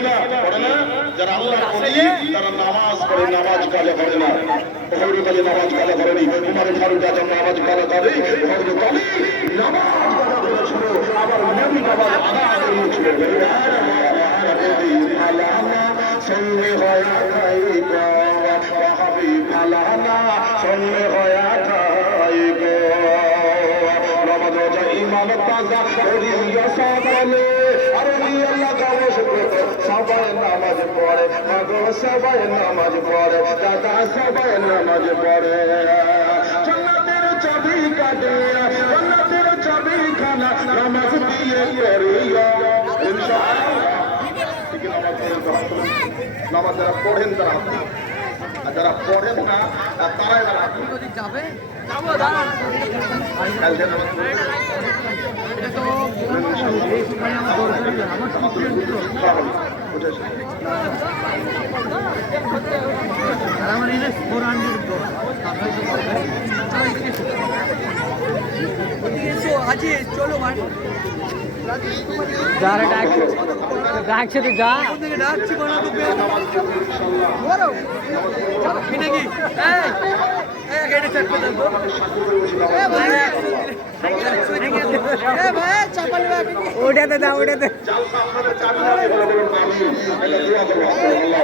কিনা পড়ে না যারা আল্লাহর ওলি তারা নামাজ পড়ে নামাজ কাজা করে না হযরত আলী নামাজ কাজা করেনি উমর ফারুক আজম নামাজ কাজা করে হযরত আলী নামাজ কাজা করেছিল আবার নবী নামাজ আদা করেছিল সঙ্গে হয়া খাইগো হাবিব আলানা সঙ্গে হয়া খাইগো নামাজ রোজা ইমামত তাজা করিয়া সাবলে আরে আল্লাহ কাবে শুকর সবাই নামাজ পড়ে মাগো সবাই নামাজ পড়ে দাদা সবাই নামাজ পড়ে জান্নাতের চাবি কাটে জান্নাতের চাবি খানা নামাজ দিয়ে করিয়া ইনশাআল্লাহ নামাজ যারা পড়েন তারা আর যারা পড়েন না তারাই যাবে চলো যারা ডাকছে তো যা ডাকছি নাকি ওটাতে দাও ওটাতে